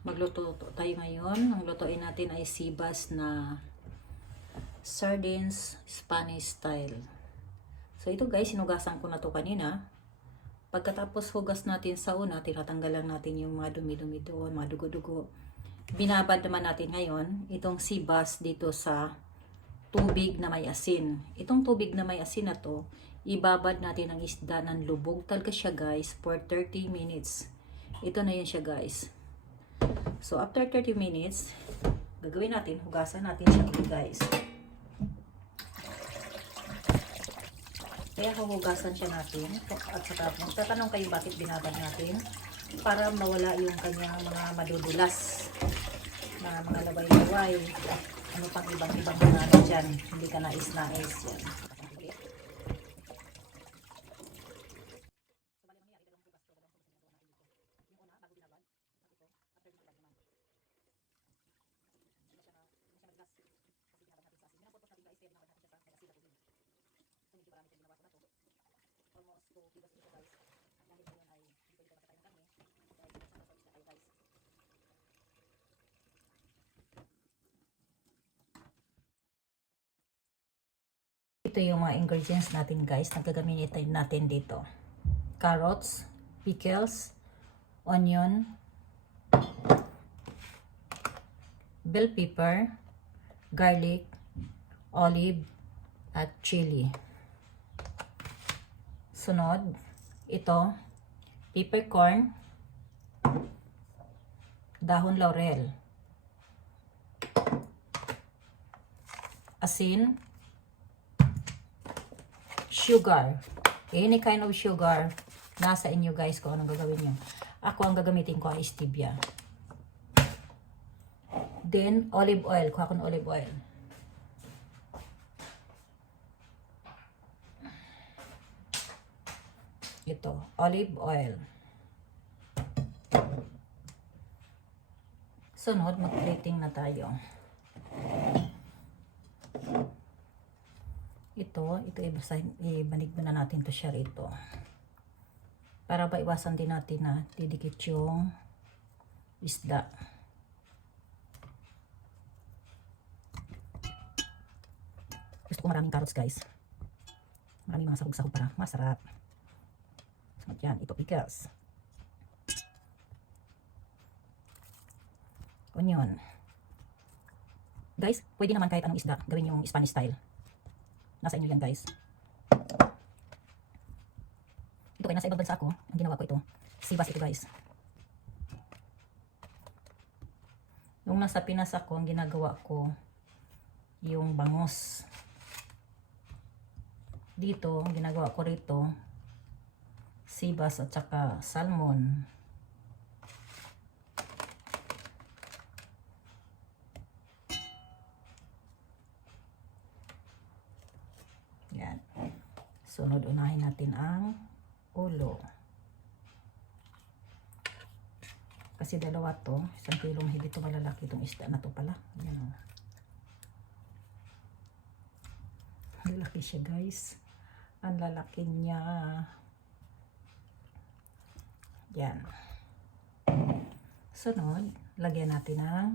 Magluto tayo ngayon. Ang lutuin natin ay sibas na sardines Spanish style. So ito guys, sinugasan ko na to kanina. Pagkatapos hugas natin sa una, tinatanggal lang natin yung mga dumi-dumi doon, mga dugo-dugo. Binabad naman natin ngayon itong sibas dito sa tubig na may asin. Itong tubig na may asin na to, ibabad natin ang isda ng lubog talaga siya guys for 30 minutes. Ito na yun siya guys. So after 30 minutes, gagawin natin, hugasan natin siya guys. Kaya huhugasan siya natin at saka tatanong kayo bakit binabad natin para mawala yung kanyang mga madudulas na mga laway-laway, ano pang ibang mga dyan, hindi ka nais-nais yan. Ito yung mga ingredients natin guys na gagamitin natin dito. Carrots, pickles, onion, bell pepper, garlic, olive, at chili. Sunod, ito, peppercorn, dahon laurel, asin, sugar, any kind of sugar, nasa inyo guys kung anong gagawin nyo. Ako ang gagamitin ko ay stevia. Then, olive oil, kuha ko ng olive oil. Ito, olive oil. Sunod, mag-plating na tayo. Ito ibanig na natin to siya rito. Para ba iwasan din natin na didikit yung isda. Gusto ko maraming carrots guys. Maraming mga sahog-sahog para masarap. So, yan, ito pickles. Onion. Guys, pwede naman kahit anong isda gawin yung Spanish style. Nasa inyo yan guys. Ito kaya nasa ibang bansa ako. Ang ginawa ko ito. Sibas ito guys. Nung nasa Pinas ako, ang ginagawa ko yung bangus. Dito, ang ginagawa ko rito sibas at saka salmon. Yan. Sunod, unahin natin ang ulo. Kasi dalawa to, 1 kilo mahigit to, malalaki itong isda na to pala. Yan o. Ang lalaki siya guys. Ang lalaki niya. Yan. Sunod, lagyan natin ng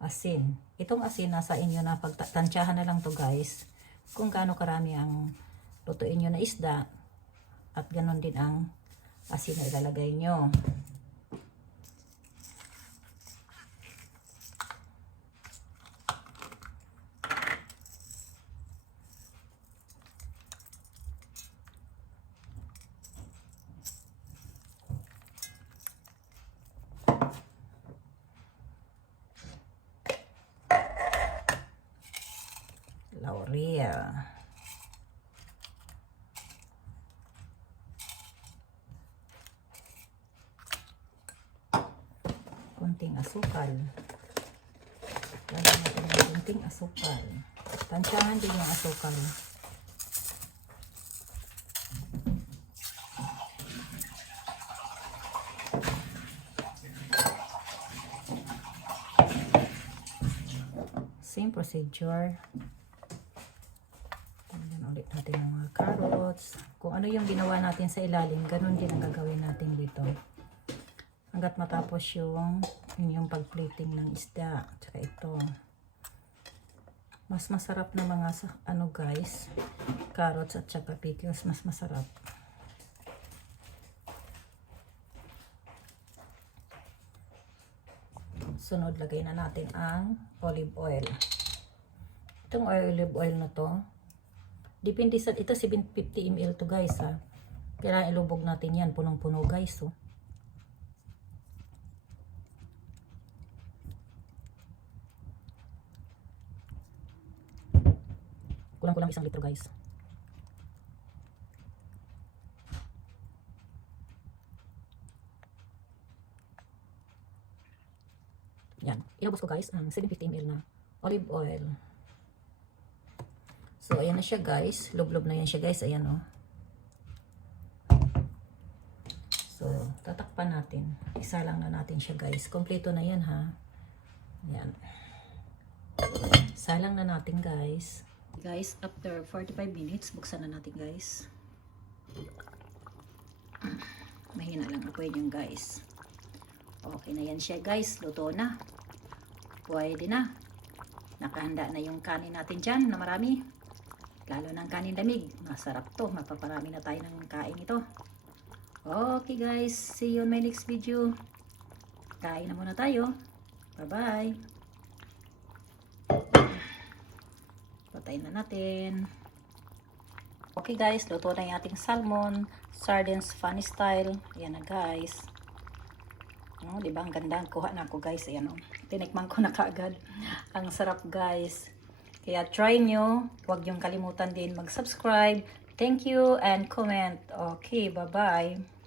asin. Itong asin nasa inyo na, pagtansyahan na lang to guys. Kung gaano karami ang lutuin nyo na isda at ganon din ang asin na ilalagay nyo. Laurel. Kunting asukal. Lagyan natin ng kunting asukal. Tansyahan din yung asukal. Same procedure. Ulit natin yung mga carrots. Kung ano yung ginawa natin sa ilalim, ganun din ang gagawin natin dito. Hanggat matapos yung Yun yung pag-plating ng isda. Tsaka ito. Mas masarap na mga ano guys, carrots at saka pickles, mas masarap. Sunod, lagay na natin ang olive oil. Itong olive oil na to, depende sa, ito 750 ml to guys ha. Kailangan ilubog natin yan, punong-puno guys. Oh. Kulang-kulang 1 litro guys. Yan. Inubos ko guys ang 750 ml na olive oil. So, ayan na siya guys. Lublob na yan siya guys. Ayan o. So, tatakpan natin. Isa lang na natin siya guys. Kompleto na yan ha. Ayan. Isa lang na natin guys. Guys, after 45 minutes, buksan na natin guys. Mahina lang ako yun guys. Okay na yan siya guys. Luto na. Pwede na. Nakahanda na yung kanin natin dyan na marami. Lalo ng kanin lamig. Masarap to. Mapaparami na tayo ng kain ito. Okay guys. See you on my next video. Kain na muna tayo. Bye-bye. Patayin na natin. Okay guys. Luto na yung ating salmon. Sardines funny style. Ayan na guys. No, diba ang ganda ang kuha na ako guys. Ayan o. Tinikman ko na kaagad. Ang sarap guys. Kaya try nyo. Huwag yung kalimutan din mag-subscribe. Thank you and comment. Okay, bye-bye.